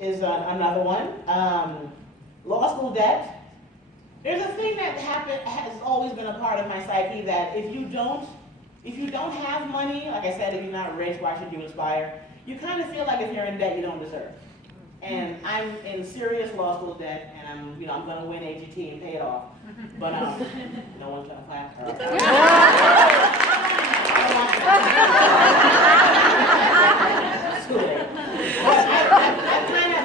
is another one. Law school debt. There's a thing that has always been a part of my psyche that if you don't have money, like I said, if you're not rich, why should you aspire? You kind of feel like if you're in debt, you don't deserve. And I'm in serious law school debt, and I'm going to win AGT and pay it off. But no one's going to clap.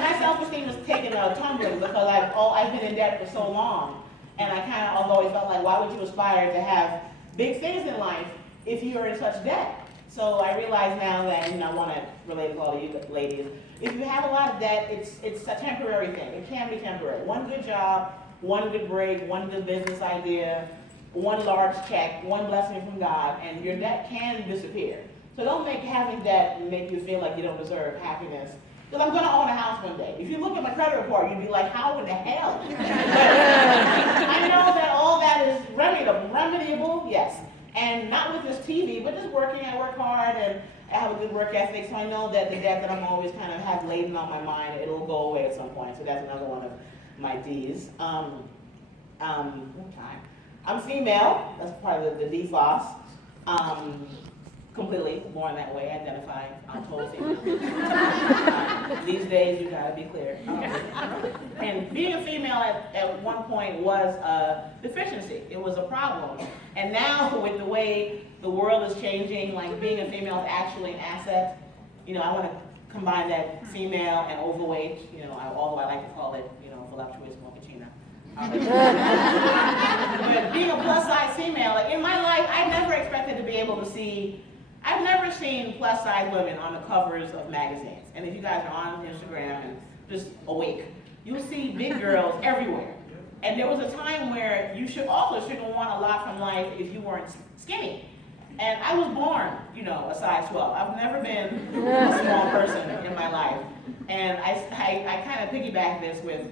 My self-esteem is taking a tumbling because I've been in debt for so long, and I've always felt like, why would you aspire to have big things in life if you are in such debt? So I realize now that, I want to relate to all of you ladies, if you have a lot of debt, it's a temporary thing. It can be temporary. One good job, one good break, one good business idea, one large check, one blessing from God, and your debt can disappear. So don't make having debt make you feel like you don't deserve happiness. Because I'm going to own a house one day. If you look at my credit report, you'd be like, how in the hell? I know that all that is remediable, yes. And not with this TV, but just working. I work hard and I have a good work ethic, so I know that the debt that I'm always kind of have laden on my mind, it'll go away at some point. So that's another one of my D's. I'm female. That's part of the DFOS. Completely born that way, identified. I'm totally female. These days, you gotta be clear. And being a female at one point was a deficiency. It was a problem. And now, with the way the world is changing, like being a female is actually an asset. I want to combine that female and overweight. Although I like to call it, voluptuous mochaccino. But being a plus size female, like in my life, I never expected to be able to see. I've never seen plus size women on the covers of magazines. And if you guys are on Instagram and just awake, you'll see big girls everywhere. And there was a time where you shouldn't want a lot from life if you weren't skinny. And I was born, a size 12. I've never been a small person in my life. And I kind of piggyback this with,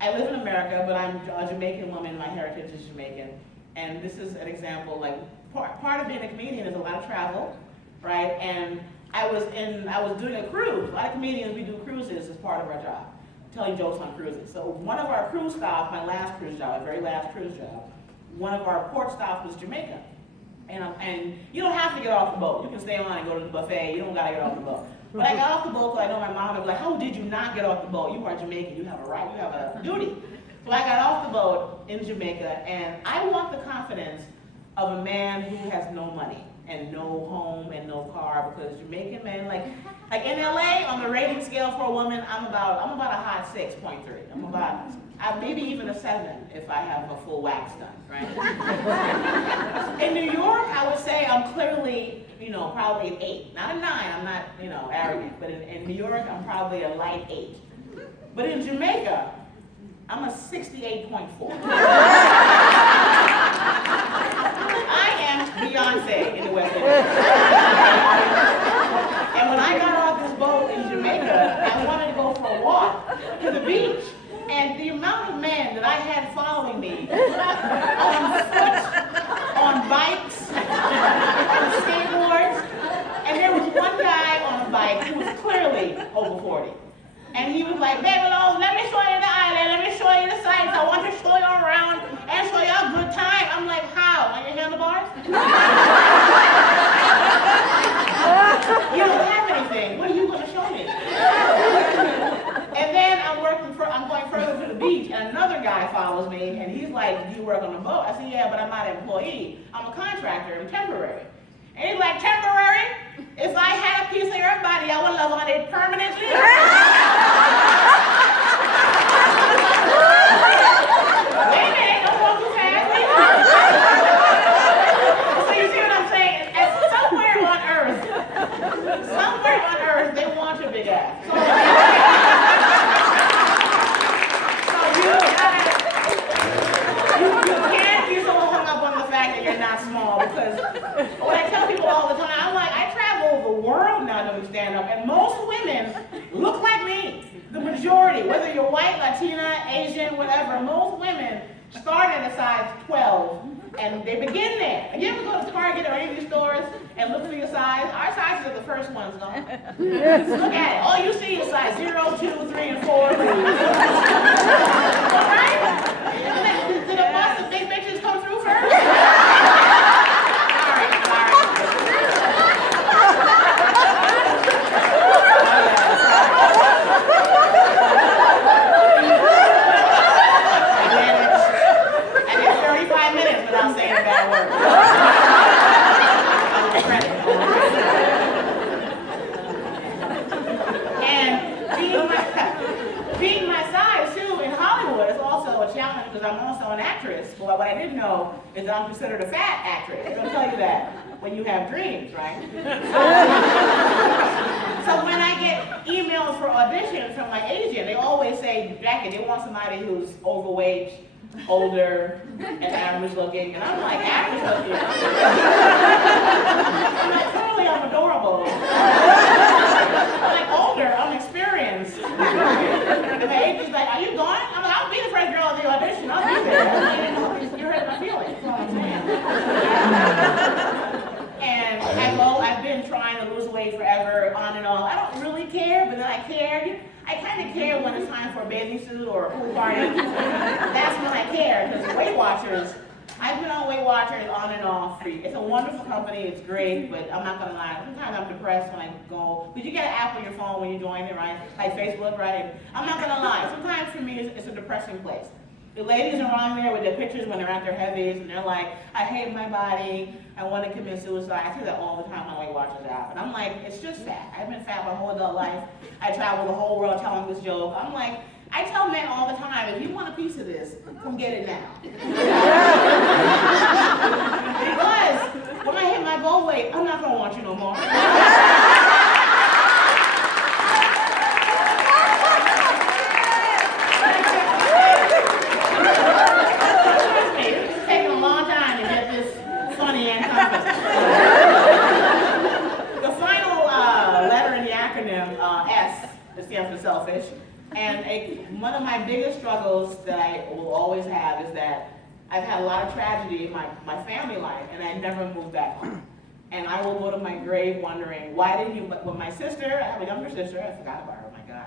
I live in America, but I'm a Jamaican woman. My heritage is Jamaican. And this is an example, like, part of being a comedian is a lot of travel, right? And I was doing a cruise. A lot of comedians, we do cruises as part of our job, telling jokes on cruises. So one of our cruise stops, my last cruise job, my very last cruise job, one of our port stops was Jamaica. And you don't have to get off the boat. You can stay on and go to the buffet. You don't got to get off the boat. But I got off the boat because I know my mom would be like, how did you not get off the boat? You are Jamaican. You have a right. You have a duty. So I got off the boat in Jamaica, and I want the confidence of a man who has no money and no home and no car, because Jamaican men, like in LA, on the rating scale for a woman, I'm about a hot 6.3. I'm about maybe even a 7 if I have a full wax done, right? In New York, I would say I'm clearly, probably an 8, not a 9. I'm not, arrogant, but in New York, I'm probably a light 8. But in Jamaica, I'm a 68.4. I am Beyonce in the West Indies. And when I got off this boat in Jamaica, I wanted to go for a walk to the beach. And the amount of men that I had following me on foot, on bikes, on skateboards, and there was one guy on a bike who was clearly over 40. And he was like, baby, let me show you the island, let me show you the sights, I want to show you around and show you a good time. I'm like, how? On your handlebars? You don't have anything. What are you going to show me? And then I'm going further to the beach, and another guy follows me, and he's like, do you work on the boat? I said, yeah, but I'm not an employee. I'm a contractor. I'm temporary. And he's like, temporary? If I had a piece of your body, I would love on it permanently. Wait a minute, don't walk too fast. So you see what I'm saying? And somewhere on earth, they want your big ass. You can't be so hung up on the fact that you're not small, because when I tell people all the time, I'm like, I travel the world now doing stand-up, and most women look like me. The majority, whether you're white, Latina, Asian, whatever, most women start at a size 12, and they begin there. And you ever go to Target or any of these stores and look for your size? Our sizes are the first ones, though. Look at it. All you see is size 0, 2, 3, being my size too in Hollywood is also a challenge because I'm also an actress. But what I didn't know is that I'm considered a fat actress. They'll tell you that when you have dreams, right? So when I get emails for auditions from my agent, they always say, Jackie, they want somebody who's overweight, older, and average looking. And I'm like, average looking? I'm like, totally, I'm adorable. I'm like, older, I'm experienced. And my agent's like, are you going? I'm like, I'll be the first girl at the audition. I'll be there. You hurt my feelings. That's what I'm saying. And I've been trying to lose weight forever, on and on. I don't really care, but then I care. I kind of care when it's time for a bathing suit or a pool party. That's when I care, because Weight Watchers, I've been on Weight Watchers on and off. It's a wonderful company, it's great, but I'm not gonna lie. Sometimes I'm depressed when I go, because you get an app on your phone when you join it, right? Like Facebook, right? And I'm not gonna lie. Sometimes for me, it's a depressing place. The ladies are on there with their pictures when they're at their heavies, and they're like, I hate my body, I want to commit suicide. I see that all the time on Weight Watchers app. And I'm like, it's just fat. I've been fat my whole adult life. I travel the whole world telling this joke. I'm like, I tell men all the time, if you want a piece of this, come get it now. Because when I hit my goal weight, I'm not going to want you no more. For selfish, and one of my biggest struggles that I will always have is that I've had a lot of tragedy in my family life, and I never moved back home. And I will go to my grave wondering, why didn't you, when my sister, I have a younger sister, I forgot about her, oh my God.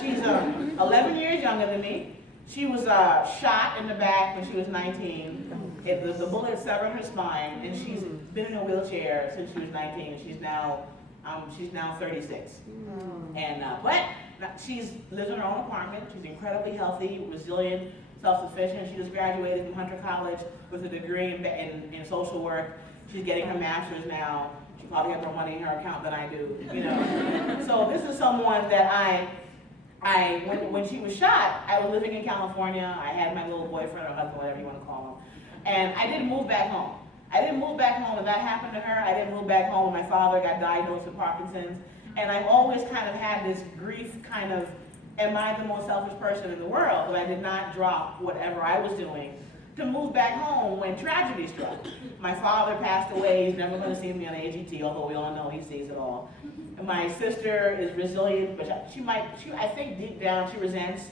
She's 11 years younger than me. She was shot in the back when she was 19. The bullet severed her spine, and she's been in a wheelchair since she was 19. She's now 36. And but she's lives in her own apartment. She's incredibly healthy, resilient, self-sufficient. She just graduated from Hunter College with a degree in social work. She's getting her master's now. She probably has more money in her account than I do, you know. So this is someone that when she was shot, I was living in California. I had my little boyfriend or husband, whatever you want to call him, and I didn't move back home. I didn't move back home when that happened to her. I didn't move back home when my father got diagnosed with Parkinson's. And I've always kind of had this grief kind of, am I the most selfish person in the world? But I did not drop whatever I was doing to move back home when tragedy struck. My father passed away. He's never going to see me on AGT, although we all know he sees it all. And my sister is resilient, but I think deep down she resents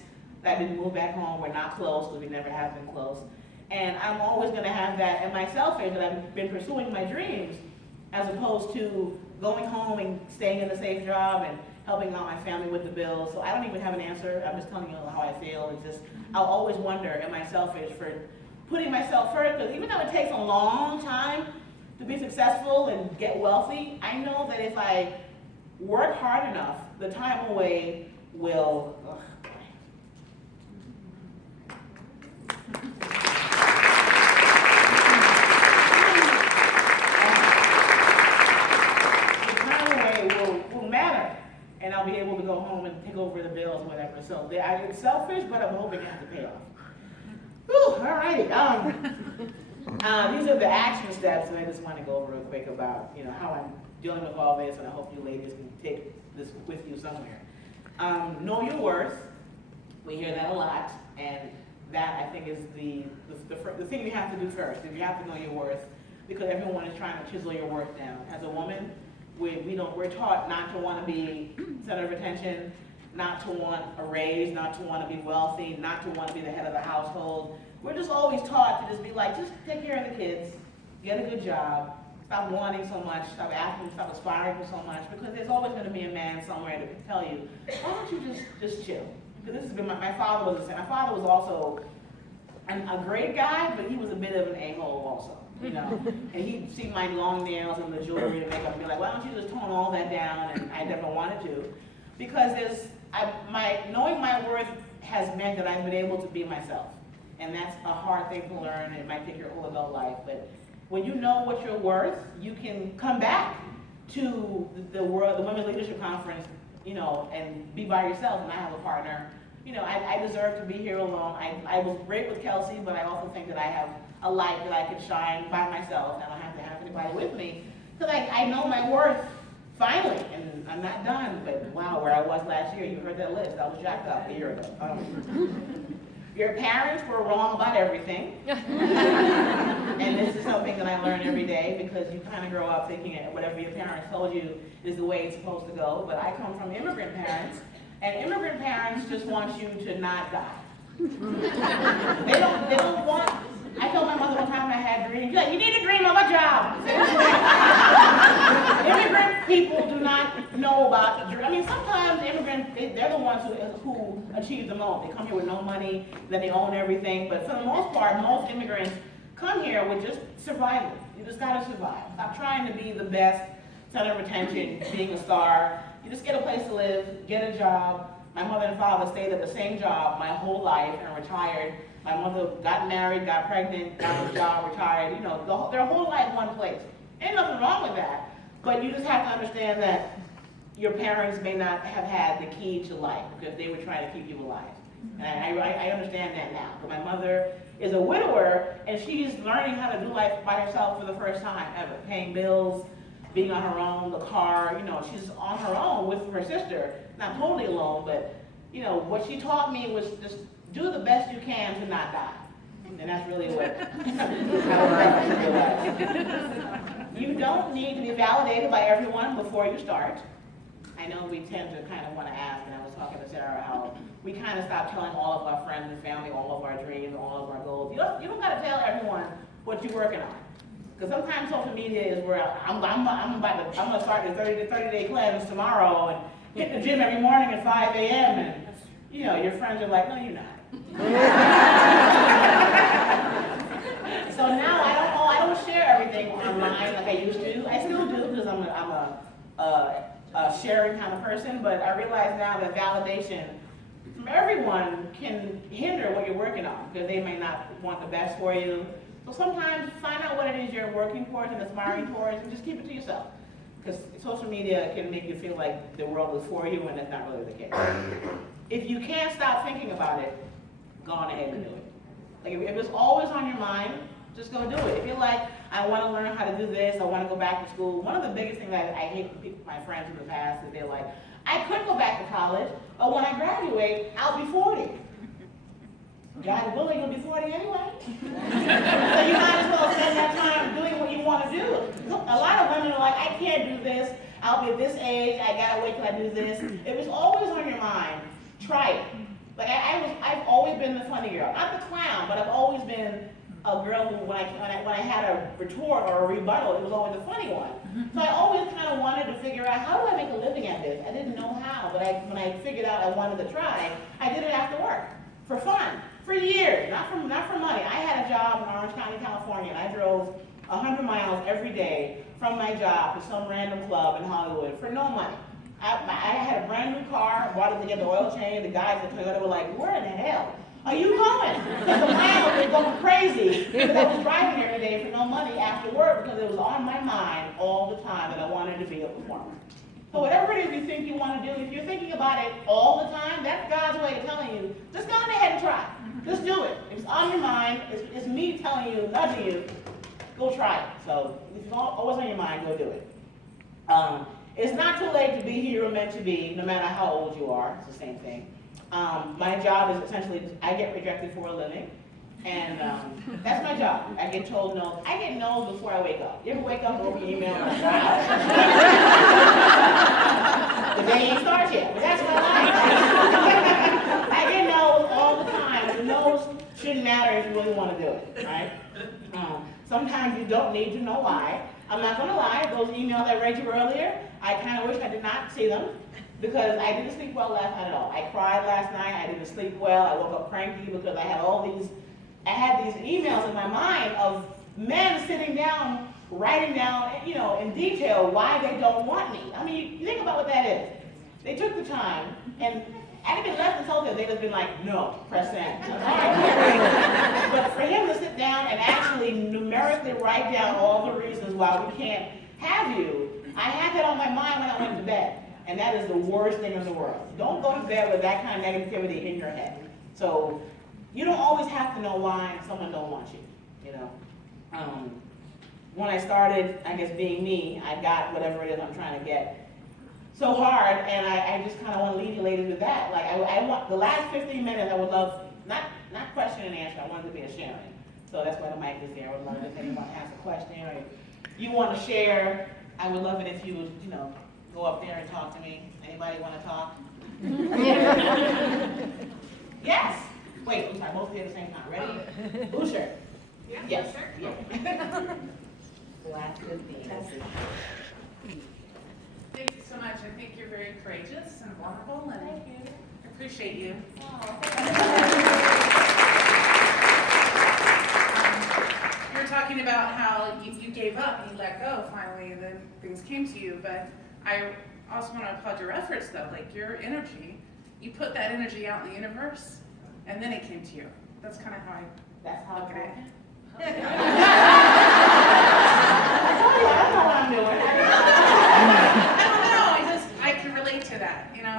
that I didn't move back home. We're not close because we never have been close. And I'm always going to have that in my selfish that I've been pursuing my dreams as opposed to going home and staying in a safe job and helping out my family with the bills. So I don't even have an answer. I'm just telling you how I feel. It's just, I'll always wonder, am I selfish for putting myself first? Because even though it takes a long time to be successful and get wealthy, I know that if I work hard enough, the time away will, and I'll be able to go home and take over the bills, whatever. So I'm selfish, but I'm hoping it has to pay off. Whew, all righty. These are the action steps, and I just want to go over real quick about how I'm dealing with all this, and I hope you ladies can take this with you somewhere. Know your worth. We hear that a lot, and that I think is the thing you have to do first. If you have to know your worth, because everyone is trying to chisel your worth down. As a woman, we're taught not to want to be center of attention, not to want a raise, not to want to be wealthy, not to want to be the head of the household. We're just always taught to just be like, just take care of the kids, get a good job, stop wanting so much, stop asking, stop aspiring for so much, because there's always going to be a man somewhere to tell you, why don't you just chill? Because this has been my father was the same. My father was also a great guy, but he was a bit of an a-hole also. And he'd see my long nails and the jewelry and makeup and be like, why don't you just tone all that down? And I never wanted to. Because knowing my worth has meant that I've been able to be myself. And that's a hard thing to learn. It might take your whole adult life. But when you know what you're worth, you can come back to the Women's Leadership Conference, and be by yourself. And I have a partner, I deserve to be here alone. I was great with Kelsey, but I also think that I have a light that I can shine by myself. I don't have to have anybody with me, because I know my worth, finally, and I'm not done, but wow, where I was last year, you heard that list, I was jacked up a year ago. Your parents were wrong about everything. And this is something that I learn every day, because you kind of grow up thinking that whatever your parents told you is the way it's supposed to go. But I come from immigrant parents, and immigrant parents just want you to not die. They don't want, I told my mother one time I had dreams, she's like, you need to dream of a job. Immigrant people do not know about, I mean, sometimes immigrants, they're the ones who achieve the most. They come here with no money, then they own everything, but for the most part, most immigrants come here with just survival. You just gotta survive. Stop trying to be the best, center of attention, being a star. You just get a place to live, get a job. My mother and father stayed at the same job my whole life and retired. My mother got married, got pregnant, got a job, retired, their whole life one place. Ain't nothing wrong with that, but you just have to understand that your parents may not have had the key to life because they were trying to keep you alive. And I understand that now. But my mother is a widower, and she's learning how to do life by herself for the first time ever, paying bills, being on her own, the car, she's on her own with her sister, not totally alone, but, what she taught me was just do the best you can to not die. And that's really what you don't need to be validated by everyone before you start. I know we tend to kind of want to ask, and I was talking to Sarah, how we kind of stop telling all of our friends and family all of our dreams, all of our goals. You don't got to tell everyone what you're working on. Because sometimes social media is where I'm going to start the 30-day cleanse tomorrow and hit the gym every morning at 5 a.m. and, your friends are like, no, you're not. So now I don't share everything online like I used to. I still do because I'm a sharing kind of person, but I realize now that validation from everyone can hinder what you're working on because they may not want the best for you. So sometimes find out what it is you're working towards and aspiring towards and just keep it to yourself. Because social media can make you feel like the world is for you and that's not really the case. If you can't stop thinking about it, go on ahead and do it. Like if it's always on your mind, just go do it. If you're like, I want to learn how to do this, I want to go back to school. One of the biggest things that I hate my friends in the past is they're like, I could go back to college, but when I graduate, I'll be 40. God willing, you'll be 40 anyway. So you might as well spend that time doing what you want to do. A lot of women are like, I can't do this. I'll be at this age. I gotta wait till I do this. If it's always on your mind, try it. Like I've always been the funny girl, not the clown, but I've always been a girl who, when I had a retort or a rebuttal, it was always a funny one. So I always kind of wanted to figure out, how do I make a living at this? I didn't know how, but when I figured out I wanted to try, I did it after work for fun. For years, not for money. I had a job in Orange County, California, and I drove 100 miles every day from my job to some random club in Hollywood for no money. I had a brand new car, bought it to get the oil change. The guys at Toyota were like, where in the hell are you going? Because the miles were going crazy because I was driving every day for no money after work because it was on my mind all the time that I wanted to be a performer. So whatever it is you think you want to do, if you're thinking about it all the time, that's God's way of telling you, just go ahead and try. Just do it. If it's on your mind, it's me telling you, nudging you, go try it. So if it's always on your mind, go do it. It's not too late to be who you're meant to be, no matter how old you are. It's the same thing. My job is essentially, I get rejected for a living. And that's my job. I get told no. I get no's before I wake up. You ever wake up and open your email and like, wow. The day ain't started yet, but that's my life. I get no's all the time. The no's shouldn't matter if you really want to do it, right? Sometimes you don't need to know why. I'm not going to lie, those emails I read you earlier, I kind of wish I did not see them because I didn't sleep well last night at all. I cried last night, I didn't sleep well, I woke up cranky because I had these emails in my mind of men sitting down, writing down, in detail why they don't want me. I mean, you think about what that is. They took the time, and I didn't been left until they'd have been like, no, press send. But for him to sit down and actually numerically write down all the reasons why we can't have you, I had that on my mind when I went to bed. And that is the worst thing in the world. Don't go to bed with that kind of negativity in your head. So you don't always have to know why someone don't want you, you know. When I started, I guess, being me, I got whatever it is I'm trying to get so hard, and I just kind of want to lead you ladies with that. Like, I want, the last 15 minutes, I would love, not question and answer, I want it to be a sharing. So that's why the mic is there. I would love it if anyone has a question, or if you want to share, I would love it if you would, you know, go up there and talk to me. Anybody want to talk? Yes. Wait, I'm sorry, both of you at the same time. Ready? Blue shirt. Yeah. Yes. Yeah. Last 15. Thank you so much. I think you're very courageous and vulnerable, and Thank you. I appreciate you. You were talking about how you gave up and you let go finally, and then things came to you. But I also want to applaud your efforts, though. Like your energy, you put that energy out in the universe, and then it came to you. That's kind of how I look at it. I don't know what I'm doing. I don't know. I can relate to that. You know,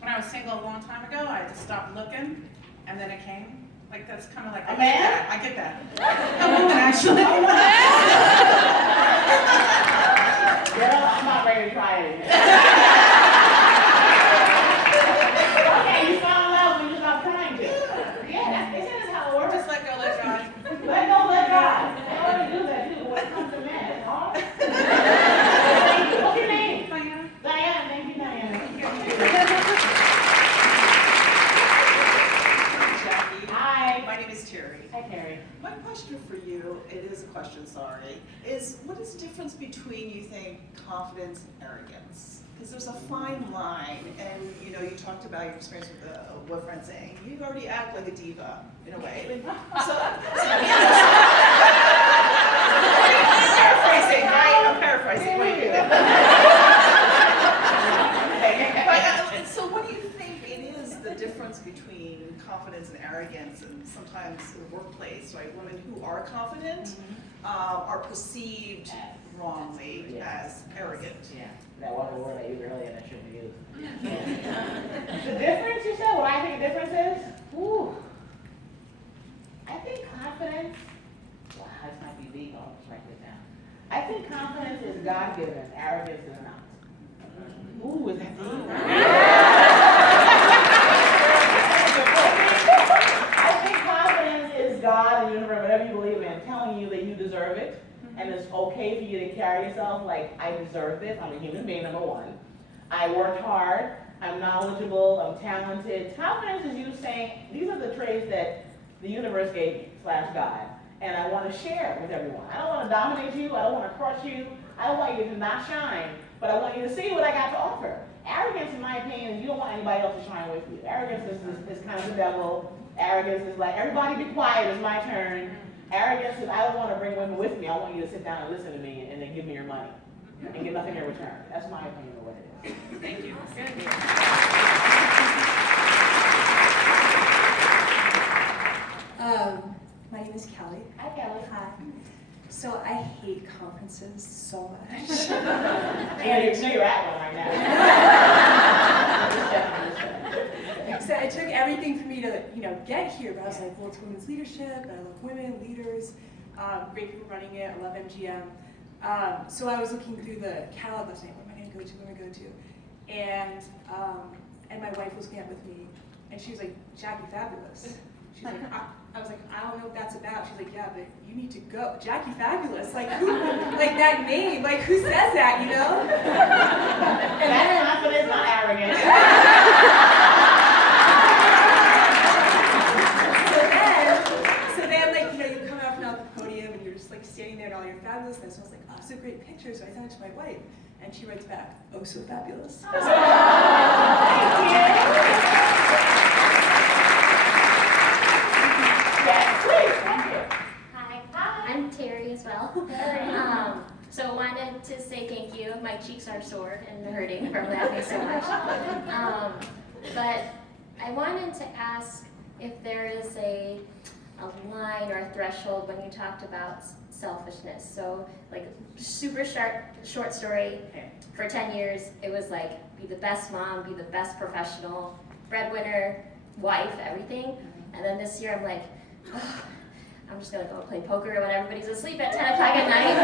when I was single a long time ago, I just stopped looking, and then it came. Like that's kind of like I get that. A woman, actually. Girl, I'm not ready to try it again. Okay, you fall in love when you stop trying to. Yeah, isn't how it works? Just let go, let God. Let go, let God. I already do that too, but when it comes to men, it's hard. What's your name? Diana. Diana, thank you, Diana. Jackie. Hi. My name is Terry. Hi, Carrie. My question for you, it is a question, sorry, is what is the difference between, you think, confidence and arrogance? Because there's a fine line, and you know, you talked about your experience with a boyfriend saying, you already act like a diva, in a way. Paraphrasing, right? I'm paraphrasing. So what do you think it is the difference between confidence and arrogance, and sometimes in the workplace, right? Women who are confident are perceived wrongly as arrogant. Yeah, that one word I used earlier that I shouldn't use. The difference, you said? What I think the difference is? Ooh. I think confidence, wow, this might be deep, I'll just write this down. I think confidence is God-given, arrogance is not. Ooh, is that deep? I think confidence is God and the universe, whatever you believe in, telling you that you deserve it. And it's okay for you to carry yourself like, I deserve this. I'm a human being, number one. I worked hard. I'm knowledgeable. I'm talented. Confidence is you saying, these are the traits that the universe gave me, /God. And I want to share with everyone. I don't want to dominate you. I don't want to crush you. I don't want you to not shine. But I want you to see what I got to offer. Arrogance, in my opinion, is you don't want anybody else to shine with you. Arrogance is kind of the devil. Arrogance is like, everybody be quiet, it's my turn. Arrogance is, I don't want to bring women with me. I want you to sit down and listen to me and then give me your money and get nothing in return. That's my opinion of what it is. Thank you. My name is Kelly. Hi, Kelly. Hi. So I hate conferences so much. And you know you're at one right now. So it took everything for me to, get here. But I was like, well, it's women's leadership, and I love women leaders, great people running it. I love MGM. So I was looking through the catalog last night. What am I going to go to? What am I going to go to? And my wife was looking at with me, and she was like, Jackie Fabulous. She's like, I was like, I don't know what that's about. She's like, yeah, but you need to go. Jackie Fabulous, like who, like that name, like who says that, you know? And that's confidence, not arrogant. So then, like, you come out from out the podium and you're just like standing there in all your fabulousness. And I was like, oh, so great picture. So I sent it to my wife, and she writes back, oh, so fabulous. Thank you. Hi, I'm Terry as well. So I wanted to say thank you. My cheeks are sore and hurting from laughing so much. But I wanted to ask if there is a a line or a threshold when you talked about selfishness. So like super short story, for 10 years, it was like be the best mom, be the best professional, breadwinner, wife, everything. And then this year I'm like, oh, I'm just gonna go play poker when everybody's asleep at 10 o'clock at night.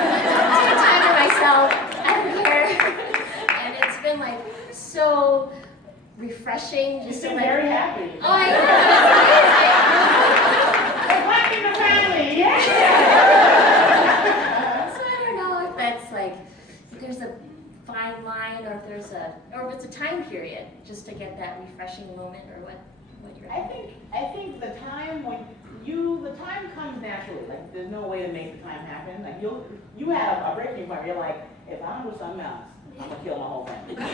Take time for myself, I don't care. And it's been like so refreshing. You Just seem to like, very happy. oh, I know, Black in the family, yeah! so I don't know if that's like, if there's a fine line or if it's a time period just to get that refreshing moment or what you're I think the time the time comes naturally. Like there's no way to make the time happen. Like you have a breaking point where you're like, if I don't do something else, I'm gonna kill my whole family. Right?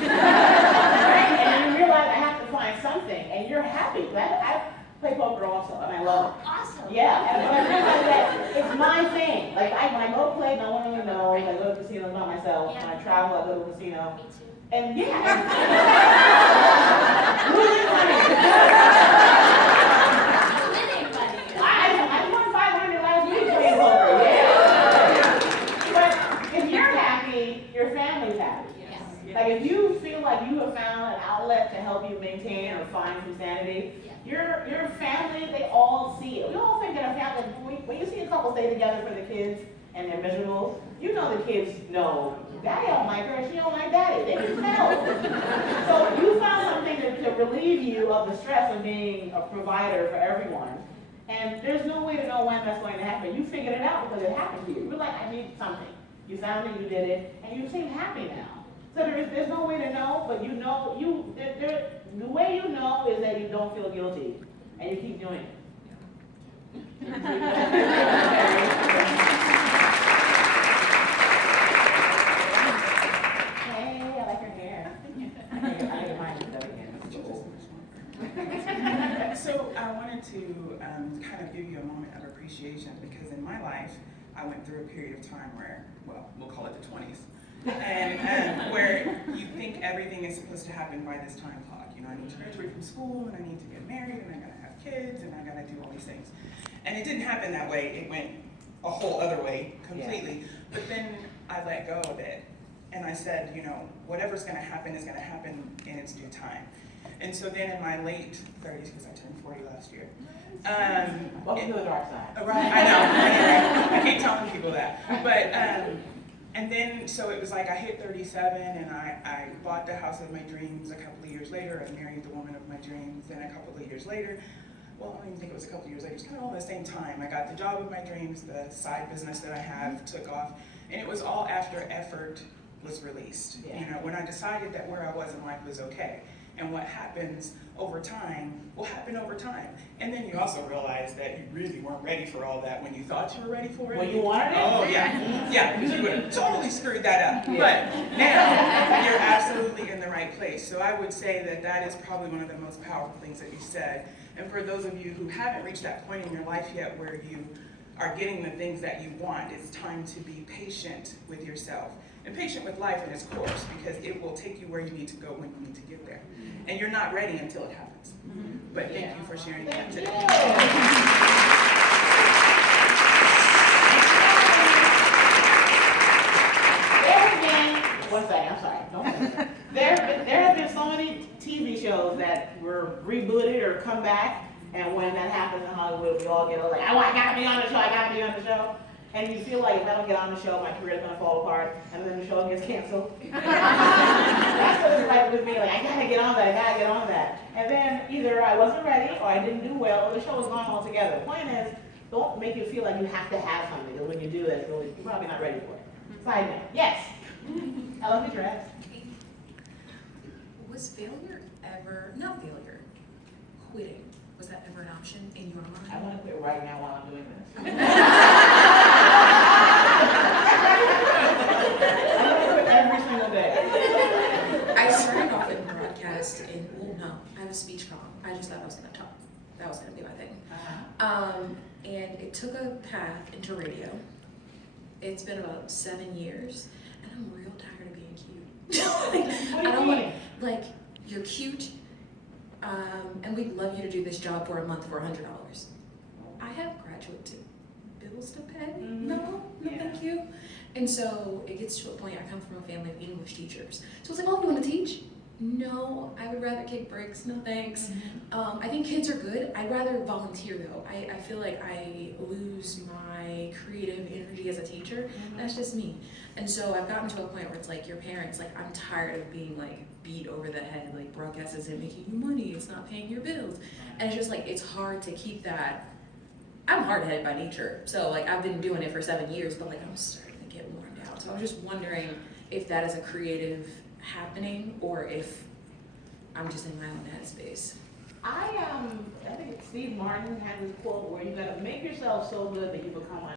And you realize I have to find something, and you're happy. I play poker also, and I love it. Awesome. Yeah, and I realize that it's my thing. Like when I go play, no one really knows. I go to casinos by myself. Yeah. When I travel, I go to a casino. Me too. And yeah. Losing money. Winning money. I won 500 last week playing poker, yeah. But if you're happy, your family's happy. Yes. Like if you feel like you have found an outlet to help you maintain or find some sanity, your family, they all see it. We all think that a family, when you see a couple stay together for the kids and they're miserable, you know the kids know, Daddy don't like her, she don't like Daddy. They can tell. So you found something to relieve you of the stress of being a provider for everyone. And there's no way to know when that's going to happen. You figured it out because it happened to you. You're like, I need something. You found it, you did it, and you seem happy now. So there's no way to know, but you know, the way you know is that you don't feel guilty, and you keep doing it. Hey, I like her hair. I think mine is better again. So I wanted to kind of give you a moment of appreciation because in my life, I went through a period of time where, well, we'll call it the 20s. And where you think everything is supposed to happen by this time clock. You know, I need to graduate from school, and I need to get married, and I gotta have kids, and I gotta do all these things. And it didn't happen that way. It went a whole other way completely. Yeah. But then I let go of it, and I said, you know, whatever's gonna happen is gonna happen in its due time. And so then in my late 30s, because I turned 40 last year. Welcome to the dark side. Right, I know. I keep telling people that. But and then, so it was like I hit 37 and I bought the house of my dreams a couple of years later. I married the woman of my dreams. Then a couple of years later, well, I don't even think it was a couple of years later, it was kind of all at the same time. I got the job of my dreams, the side business that I have took off. And it was all after effort was released. Yeah. You know, when I decided that where I was in life was okay. And what happens over time will happen over time. And then you also realize that you really weren't ready for all that when you thought you were ready for it. When you wanted it? Oh, yeah. Yeah, because you would have totally screwed that up. Yeah. But now, you're absolutely in the right place. So I would say that that is probably one of the most powerful things that you said. And for those of you who haven't reached that point in your life yet where you are getting the things that you want, it's time to be patient with yourself. And patient with life in its course, because it will take you where you need to go when you need to get there. And you're not ready until it happens. But thank you for sharing that today. One second, I'm sorry. Don't there have been so many TV shows that were rebooted or come back, and when that happens in Hollywood, we all get like, oh, I gotta be on the show, I gotta be on the show. And you feel like if I don't get on the show, my career is gonna fall apart, and then the show gets canceled. That's what it's like with me. Like I gotta get on that. I gotta get on that. And then either I wasn't ready, or I didn't do well, or the show was gone altogether. The point is, don't make you feel like you have to have something, because when you do that, you're probably not ready for it. Side note. Yes. I love your dress. Was failure ever, not failure, quitting, was that ever an option in your mind? I want to quit right now while I'm doing this. I want to quit every single day. I started off in broadcast and, well, no, I have a speech column. I just thought I was going to talk. That was going to be my thing. And it took a path into radio. It's been about 7 years, and I'm real tired of being cute. What do you mean? Like, you're cute, and we'd love you to do this job for a month for $100. I have credit. graduate to bill stipend. Mhm. No, Yeah. thank you. And so it gets to a point, I come from a family of English teachers. So it's like, oh, you want to teach? No, I would rather kick bricks, no thanks. I think kids are good. I'd rather volunteer though. I feel like I lose my creative energy as a teacher. That's just me. And so I've gotten to a point where it's like your parents, like I'm tired of being like beat over the head, like broadcast isn't making you money, it's not paying your bills. And it's just like, it's hard to keep that. I'm hard-headed by nature. So like I've been doing it for 7 years, but like I'm starting to get worn out. So I was just wondering if that is a creative happening or if I'm just in my own headspace. I think Steve Martin had this quote where you gotta make yourself so good that you become